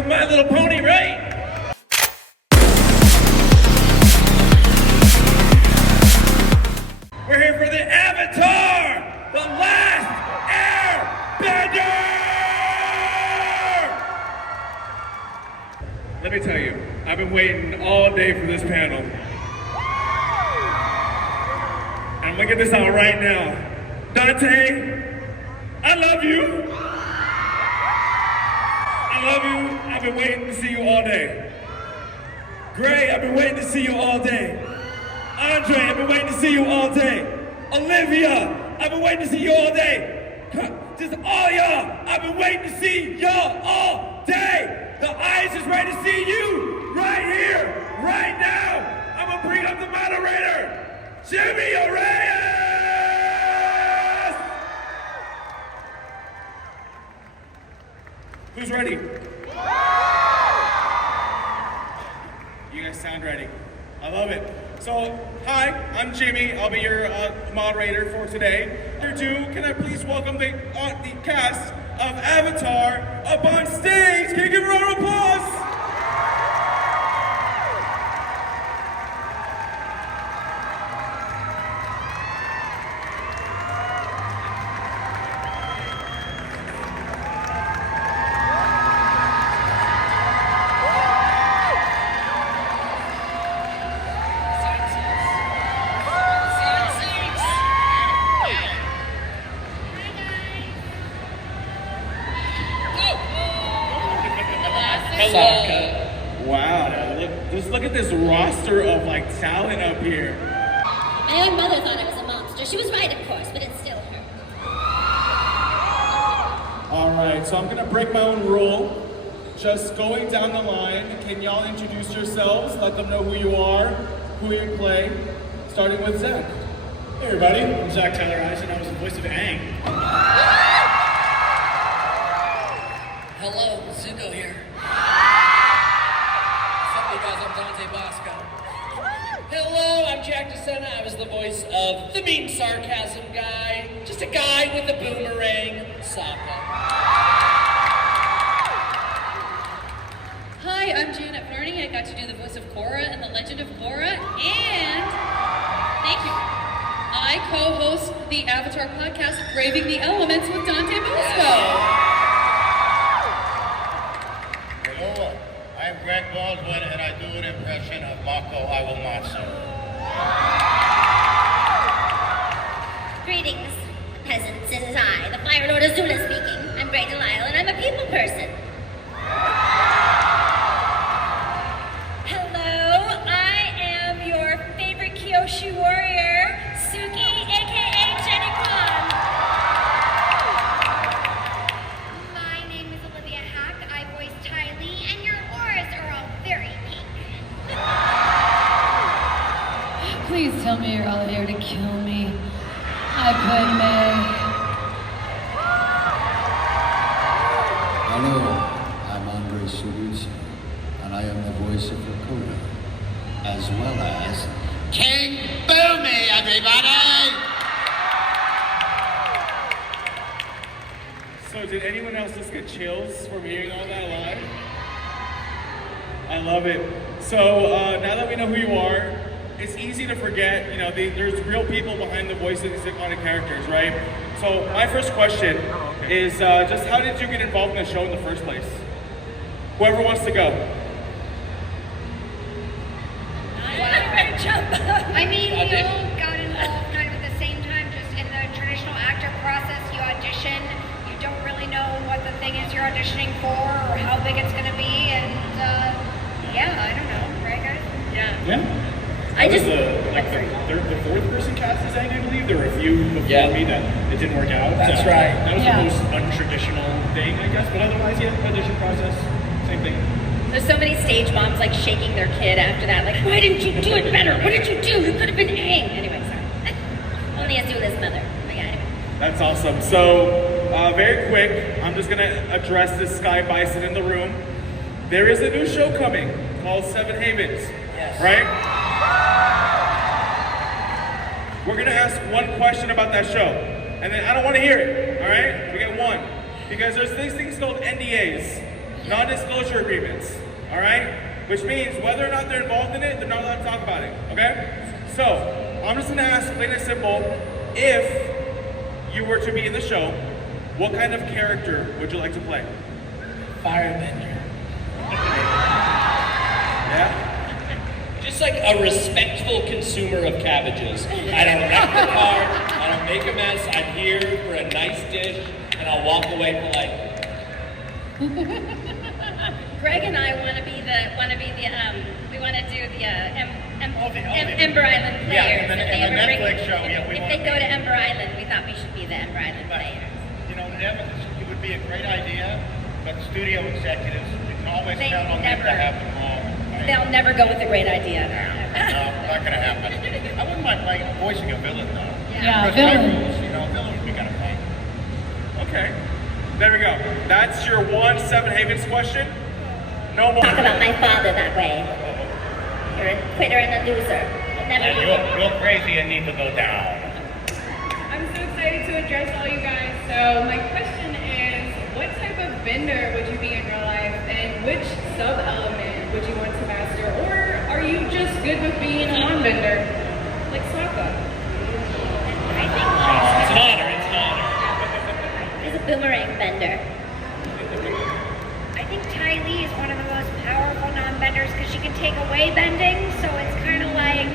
with My Little Pony, right? We're here for the Avatar, the Last Airbender! Let me tell you, I've been waiting all day for this panel. And look at this out right now. Dante, I love you. I love you. I've been waiting to see you all day. Gray, I've been waiting to see you all day. Andre, I've been waiting to see you all day. Olivia, I've been waiting to see you all day. Just all y'all, I've been waiting to see y'all all day. The audience is ready to see you right here, right now. I'm gonna bring up the moderator, Jimmy Reyes. Who's ready? You guys sound ready. I love it. So, hi, I'm Jimmy. I'll be your moderator for today. Here too, can I please welcome the cast of Avatar up on stage? Can you give a round of applause? Wow, just look at this roster of like talent up here. My own mother thought I was a monster. She was right, of course, but it still hurt. All right, so I'm gonna break my own rule. Just going down the line, can y'all introduce yourselves? Let them know who you are, who you play. Starting with Zach. Hey everybody, I'm Zach Tyler Eisen. I was the voice of Aang. Hello, Zuko here. I'm Dante Bosco. Hello, I'm Jack DeSena. I was the voice of the mean sarcasm guy. Just a guy with a boomerang, Sokka. Hi, I'm Janet Varney. I got to do the voice of Korra in The Legend of Korra, and thank you. I co-host the Avatar podcast, Braving the Elements with Dante Bosco. Hello, I'm Greg Baldwin, and I do an impression of Mako Iwamatsu. Greetings, peasants. It is I, the Fire Lord Azula speaking. I'm Bray Delisle, and I'm a people person. Hello, I am your favorite Kyoshi warrior, Suki, aka Jenny Kwan. My name is Olivia Hack. I voice Ty Lee, and your auras are all very pink. Please tell me you're all here to kill me. I play May. Hello, I'm Andre Surusi, and I am the voice of Lakota, as well as King Boomy, everybody! So did anyone else just get chills from hearing all that live? I love it. So now that we know who you are, it's easy to forget, there's real people behind the voice of these iconic characters, right? So my first question is just how did you get involved in the show in the first place? Whoever wants to go. I mean, we all got involved kind of at the same time, just in the traditional actor process. You audition, you don't really know what the thing is you're auditioning for or how big it's going to be, and yeah, I don't know, right guys? Yeah. The fourth person cast is I believe. There were a few before me that it didn't work out. That's right. That was the most untraditional thing, I guess. But otherwise, yeah, audition process, same thing. There's so many stage moms like shaking their kid after that, like, why didn't you do it better? What did you do? You could have been Aang. Anyway, sorry. Only Azula's mother. But yeah, anyway. That's awesome. So, very quick, I'm just gonna address this Sky Bison in the room. There is a new show coming called Seven Havens, right? We're gonna ask one question about that show, and then I don't want to hear it. All right, we get one because there's these things called NDAs. Non-disclosure agreements, all right? Which means whether or not they're involved in it, they're not allowed to talk about it, okay? So, I'm just gonna ask, plain and simple, if you were to be in the show, what kind of character would you like to play? Firebender. Yeah? Just like a respectful consumer of cabbages. I don't wreck the car, I don't make a mess, I'm here for a nice dish, and I'll walk away politely. Greg and I want to be the we want to do the Ember Island players. Yeah, in the If they Netflix show, yeah, we if want they to go be- to Ember Island, we thought we should be the Ember Island But, players. you know, it would be a great idea, but studio executives, you can always They count on them never- to have them wrong. Right? They'll never go with a great idea. No, not gonna happen. I wouldn't mind playing, voicing a villain though. Yeah, Because my villain. rules, you know, villain would be kind of fun. Okay. There we go. That's your 1-7 Havens question. No more. Talk about my father that way. You're a quitter and a loser. Never And you're crazy and need to go down. I'm so excited to address all you guys. So my question is, what type of vendor would you be in real life, and which sub-element would you want to master? Or are you just good with being a non-vendor, like Sokka? It's an honor, it's an honor. He's a boomerang bender. I think Ty Lee is one of the most powerful non-benders because she can take away bending, so it's kind of like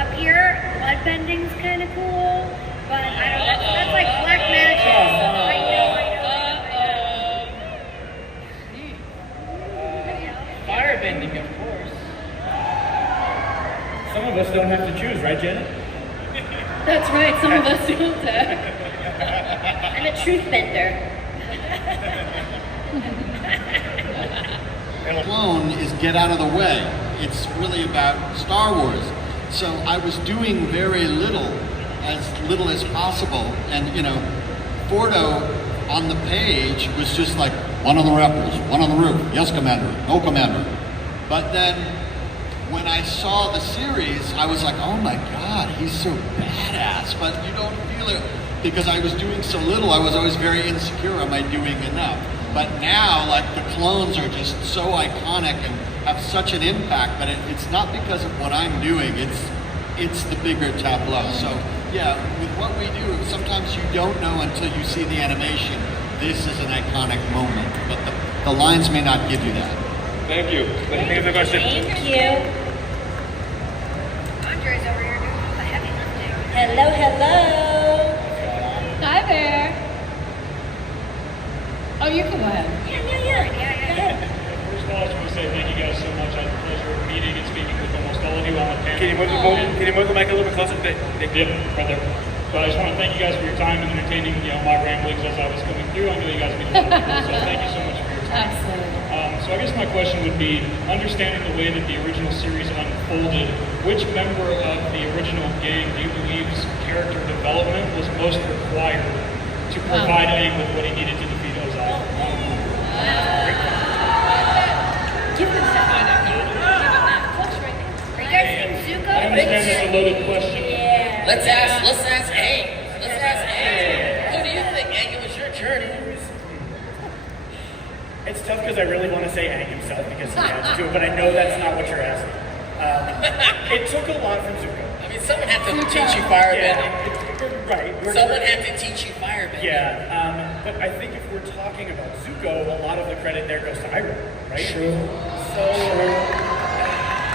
up here, blood bending's kind of cool, but I don't know, that's like black magic. I know. Firebending, of course. Some of us don't have to choose, right, Janet? That's right, some of us don't. I'm a truth bender. Clone is get out of the way. It's really about Star Wars. So I was doing very little as possible. And, you know, Fordo on the page was just like, one on the rappers, one on the roof, yes, Commander, no, Commander. But then when I saw the series, I was like, oh my God, he's so badass. But you don't feel it because I was doing so little. I was always very insecure. Am I doing enough? But now, like, the clones are just so iconic and have such an impact. But it's not because of what I'm doing. It's the bigger tableau. So yeah, with what we do, sometimes you don't know until you see the animation. This is an iconic moment, but the lines may not give you that. Thank you. Thank you for the question. Thank you. Andre's over here doing all the heavy lifting. Hello, hello. Hi there. Oh, you can go ahead. Yeah. Yeah. Go ahead. First of all, I just want to say thank you guys so much. I had the pleasure of meeting and speaking with almost all of you on the panel. Can you move the mic a little bit closer? Yep, right there. So I just want to thank you guys for your time and entertaining, my ramblings as I was coming through. I know you guys meet a lot of people, so thank you so much for your time. Absolutely. So I guess my question would be, understanding the way that the original series unfolded, which member of the original gang do you believe's character development was most required to provide Aang with what he needed to defeat Ozai? Give them that. Give them that. Close right there. Are you guys seeing Zuko? I understand it's a loaded question. Yeah. Let's ask Aang. Let's ask Aang. Who do you think, Aang? It was your journey. It's tough because I really want to say Aang himself because he adds to it, but I know that's not what you're asking. It took a lot from Zuko. I mean, someone had to teach you firebending. Right. Someone had to teach you firebending. Yeah, but I think if we're talking about Zuko, a lot of the credit there goes to Iroh, right? True. So,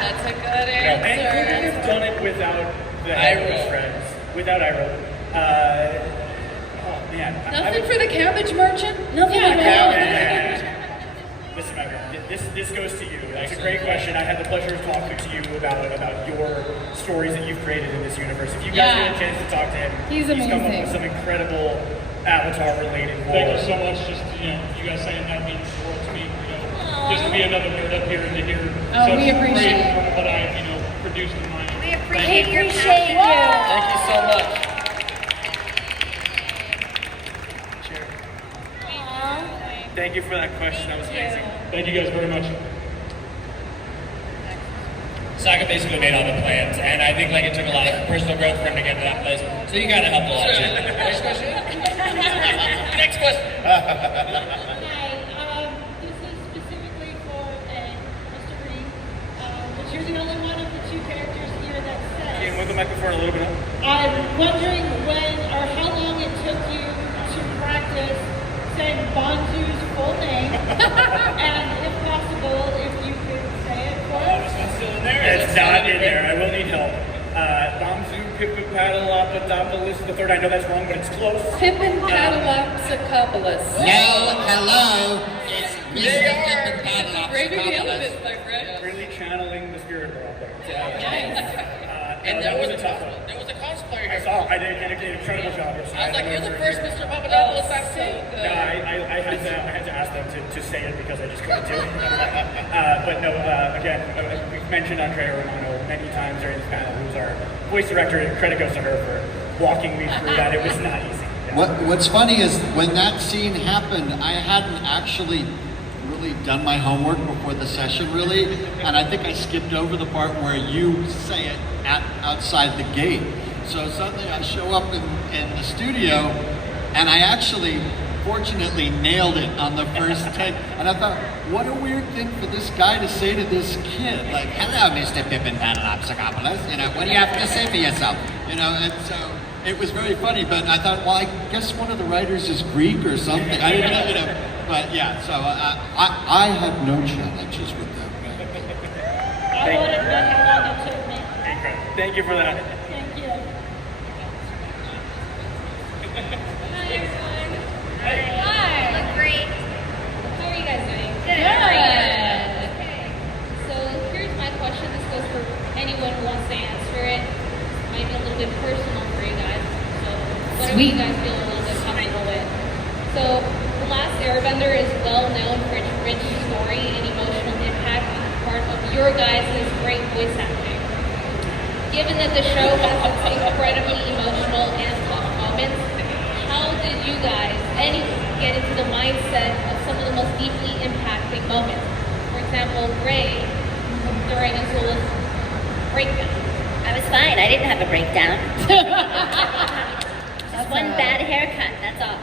That's a good and answer. couldn't have done it without the help of his Iroh. friends. Without Iroh. Oh man. Nothing for the cabbage merchant? Nothing at all. Listen, this goes to you. That's a great question. I had the pleasure of talking to you about your stories that you've created in this universe. If you guys Yeah. get a chance to talk to him, He's come up amazing. with some incredible Avatar-related Thank you lore. so much. Just you guys saying that means the world to me. Just to be another nerd up here and to hear Oh, such we appreciate great it. from what I produced in my. We appreciate your Appreciate passion. you. Thank you so much. Thank you for that question. That was amazing. Thank you guys very much. Sokka basically made all the plans, and I think it took a lot of personal growth for him to get to that place. So you gotta help a lot too. Next question. Next question. Hi, this is microphone a little bit up. I'm wondering when or how long it took you to practice saying Bonzu's full name, and if possible, if you could say it for us. It's not still in there. It's not in there. I will need help. Bonzu, Pippapaddleopodopoulos the third. I know that's wrong, but it's close. Pippin Paddleopsicopolis. No, hello. It's Mr. Pippin Braving the Paddleopsicopolis. elements, my friend. Really channeling the spirit world there. And that there was was a tough one. There was a cosplayer I here. saw. I did an incredible job. I was like, you're the first Mr. Papadopoulos I've seen. No, I had to ask them to say it because I just couldn't do it. But no, again, we've mentioned Andrea Romano many times during this panel, who's our voice director, and credit goes to her for walking me through that. It was not easy. What's funny is when that scene happened, I hadn't actually really done my homework before the session, really, and I think I skipped over the part where you say it outside the gate. So suddenly I show up in the studio, and I actually, fortunately, nailed it on the first take. And I thought, what a weird thing for this guy to say to this kid, like, "Hello, Mr. Pippin Paddleopsicopolis. You know, what do you have to say for yourself?" You know, and so it was very funny. But I thought, well, I guess one of the writers is Greek or something. I didn't know, you know. But yeah, so I had no challenges with that. I want to know how long it took me. Thank you for that. Thank you. Hi, everyone. Hi. You look great. How are you guys doing? Good. How are you? Okay. So here's my question. This goes for anyone who wants to answer it. Might be a little bit personal for you guys. So whatever you guys feel a little bit comfortable with. So The Last Airbender is well known for its rich story and emotional impact on the part of your guys' great voice acting. Given that the show has its incredibly emotional and tough moments, how did you guys, anyone, get into the mindset of some of the most deeply impacting moments? For example, Ray, during Azula's breakdown. I was fine. I didn't have a breakdown. Just one bad haircut, that's all.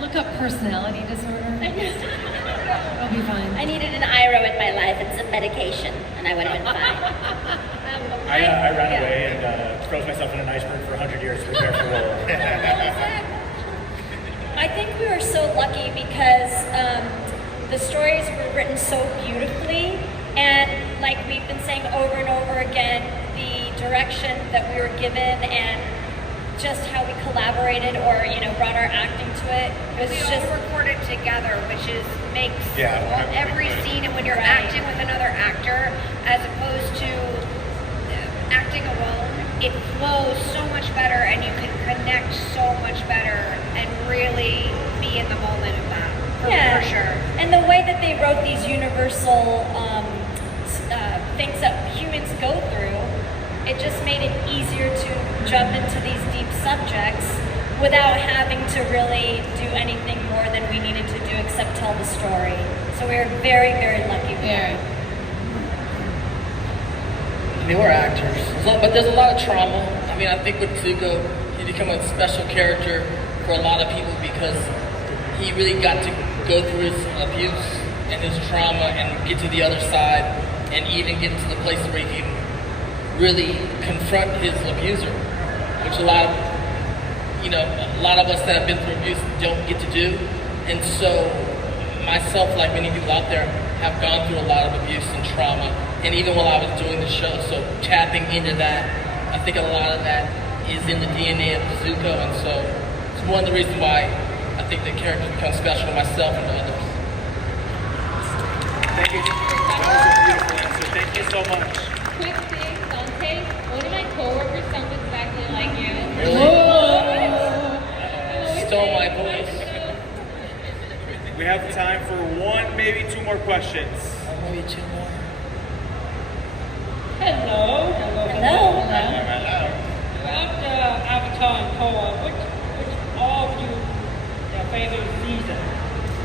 Look up personality disorder. It'll be fine. I needed an Iro in my life and some medication, and I would have been fine. I ran away and froze myself in an iceberg for 100 years to prepare for war. I think we were so lucky because the stories were written so beautifully, and like we've been saying over and over again, the direction that we were given and just how we collaborated or, you know, brought our acting to it. It was We just all recorded together, which makes Yeah, every scene, and when you're acting with another actor, as opposed to acting alone, it flows so much better, and you can connect so much better and really be in the moment of that, for sure. And the way that they wrote these universal things that humans go through, it just made it easier to jump into these deep subjects without having to really do anything more than we needed to do except tell the story. So we were very, very lucky. Very. I mean, we're actors, but there's a lot of trauma. I mean, I think with Zuko, he became a special character for a lot of people because he really got to go through his abuse and his trauma and get to the other side and even get to the place where he can really confront his abuser, which a lot of us that have been through abuse don't get to do. And so myself, like many people out there, have gone through a lot of abuse and trauma, and even while I was doing the show, so tapping into that, I think a lot of that is in the DNA of Zuko, and so it's one of the reasons why I think the character becomes special to myself and to others. Thank you. That was a beautiful answer. Thank you so much. Quick thing, Dante, one of my coworkers sounds exactly like you. Stole my voice. We have time for one, maybe two more questions. Maybe two more. Hello. After Avatar and Korra, which all of you your favorite season?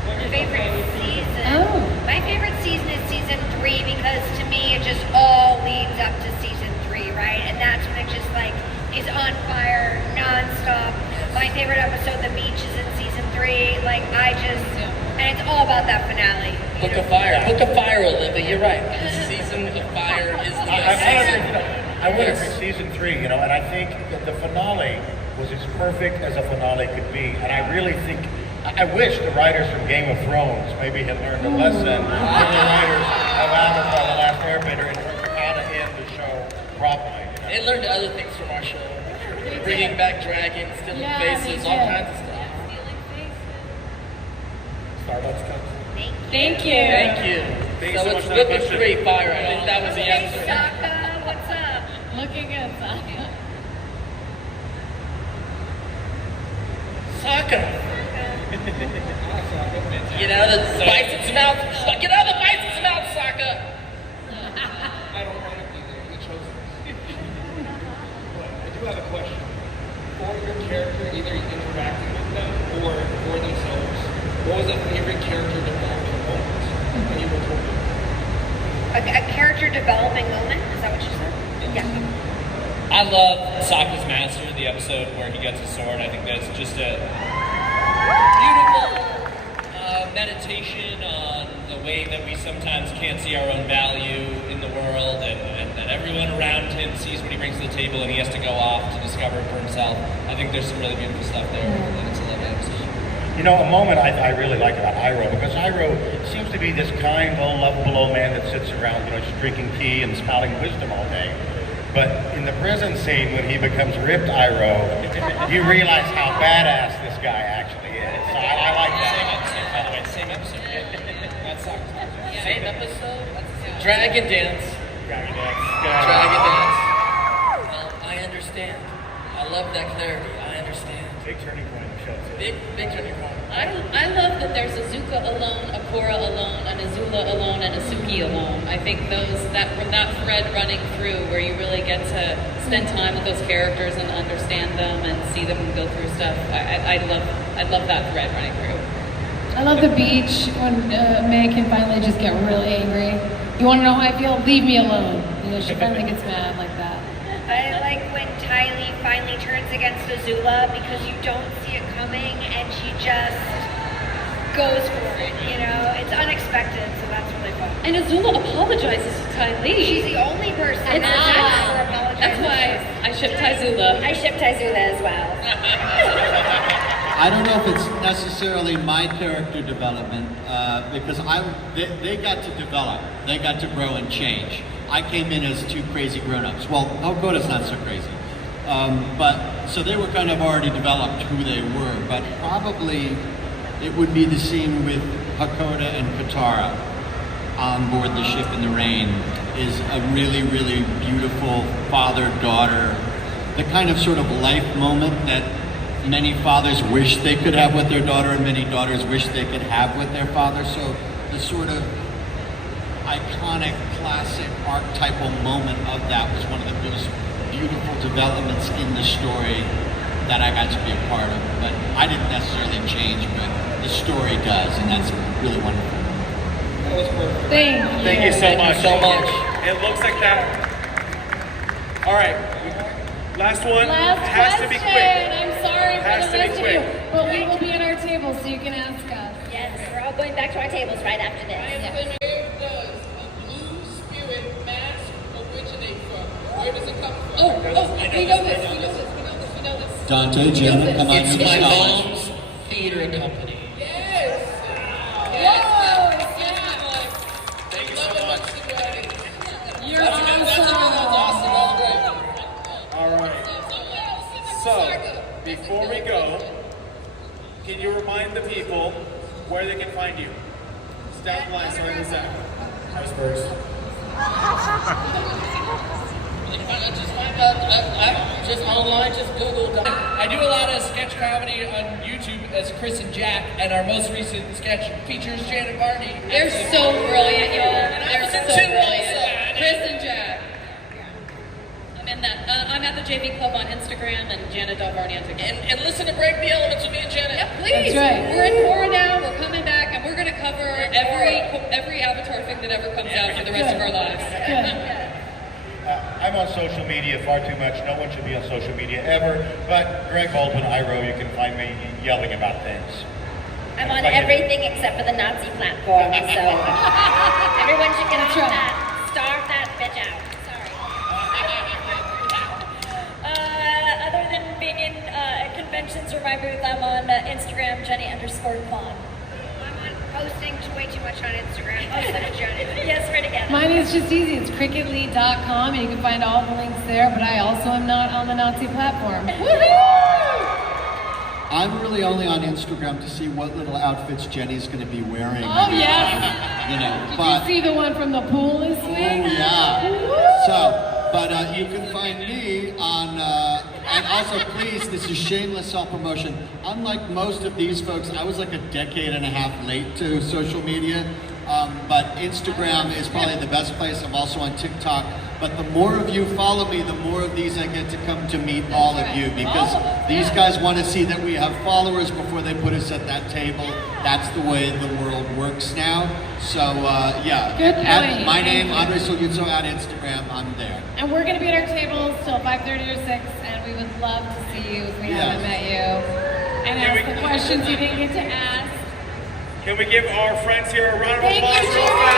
What is your Favorite season? Oh. My favorite season is season 3 because to me it just all leads up to season 3, right? And that's when it just like is on fire nonstop. My favorite episode, The Beach, is in season 3. Like and it's all about that finale. Book of Fire. Book of Fire, Olivia. You're right. The season of Fire is the best season. I would agree. Season 3, you know, and I think that the finale was as perfect as a finale could be. And I really think, I wish the writers from Game of Thrones maybe had learned a lesson from the writers of Avatar: The Last Airbender in terms of how to end the show properly. You know? They learned other things from our show. Bringing back dragons, stealing faces, all kinds of stuff. Starbucks cups. Thank you. Thank you. Thanks So so it's much for that Whipping question. 3 fire. I think that was the Hey, answer. Sokka, what's up? Looking at Sokka. Sokka. Get out of the bison's mouth. Get out of the bison's mouth, Sokka. I don't want to be there. We chose this. But I do have a question. For your character, either interacting with them or for themselves, what was a favorite character development moment when you were recording? A character developing moment? Is that what you said? Yeah. I love Sokka's Master, the episode where he gets his sword. I think that's just a beautiful meditation on the way that we sometimes can't see our own value in the world, and that everyone around him sees what he brings to the table and he has to go off to discover it for himself. I think there's some really beautiful stuff there, and it's a lovely episode. You know, a moment I really like about Iroh, because Iroh seems to be this kind, old, lovable old man that sits around, you know, just drinking tea and spouting wisdom all day. But in the prison scene, when he becomes ripped Iroh, you realize how badass this guy actually is. So I like that. By the way, same episode. That's Sokka's Master. Same episode. Dragon dance. Dragon dance. Dragon dance. Well, I understand. I love that clarity. I understand. Big turning point in the show, too. Big turning point. I love that there's a Zuko alone, a Korra alone, an Azula alone, and a Suki alone. I think that thread running through where you really get to spend time with those characters and understand them and see them go through stuff. I love that thread running through. I love the beach when May can finally just get really angry. You want to know how I feel? Leave me alone. You know, she finally gets mad like that. I like when Ty Lee finally turns against Azula because you don't see it coming and she just goes for it, you know? It's unexpected, so that's really fun. And Azula apologizes to Ty Lee. She's the only person It's that's not. ever apologized. That's why I ship Tyzula. I ship Tyzula as well. I don't know if it's necessarily my character development because they got to develop, they got to grow and change. I came in as two crazy grown-ups. Well, Hakoda's not so crazy, but so they were kind of already developed who they were. But probably it would be the scene with Hakoda and Katara on board the ship in the rain is a really, really beautiful father-daughter, the kind of sort of life moment that many fathers wish they could have with their daughter and many daughters wish they could have with their father. So the sort of iconic, classic, archetypal moment of that was one of the most beautiful developments in the story that I got to be a part of. But I didn't necessarily change, but the story does, and that's really wonderful. That was perfect. Thank you so much. So much. It looks like that. All right. Last one. Last has question. to be quick. I'm sorry Has for to the be rest of quick. you, but we will be at our table, so you can ask us. Yes, we're all going back to our tables right after this. Where does a blue spirit mask originate from? Where does it come from? Oh, we know this. Dante, Jenna, come on, It's you're the my scholars. mom's theater company. Yes. Thank you so much. You're That's awesome. That's great. All right. So, before we go, can you remind the people where they can find you? It's down the line, sorry, what's that? Icebergs. Just online, just Google. I do a lot of sketch comedy on YouTube as Chris and Jack, and our most recent sketch features Janet Varney. They're so brilliant, y'all. They're so Two brilliant. also. Chris and Jack. I'm in that. I'm at the JV Club on Instagram and Janet Varney on TikTok. And listen to Break the Elements with me and Janet. Yeah, please. That's right. We're in Korra now. We're coming back, and we're going to cover every Avatar thing that ever comes out for the rest of our lives. I'm on social media far too much. No one should be on social media ever. But Greg Baldwin, Iroh, you can find me yelling about things. I'm on everything except for the Nazi platform, so everyone should get on that. Starve that bitch out. Sorry. mentions are my booth. I'm on Instagram, Jenny_Vaughn. Posting way too much on Instagram. Most of it, Jenny. Yes, right again. Mine is just easy. It's cricketly.com, and you can find all the links there, but I also am not on the Nazi platform. I'm really only on Instagram to see what little outfits Jenny's going to be wearing. Oh, yes. You know, Did but you see the one from the pool this oh week? yeah. So, but you can find me on, and also please, this is shameless self-promotion. Unlike most of these folks, I was like a decade and a half late to social media, but Instagram is probably the best place. I'm also on TikTok. But the more of you follow me, the more of these I get to come to meet all of you, because these guys want to see that we have followers before they put us at that table. That's the way the world works now. So yeah, Good at point. my name, Andre Soljutso, at Instagram, I'm there. And we're going to be at our tables till 5:30 or 6, and we would love to see you if we haven't met you. And ask the questions you didn't get to ask. Can we give our friends here a round of Thank applause you, real Jimmy. fast?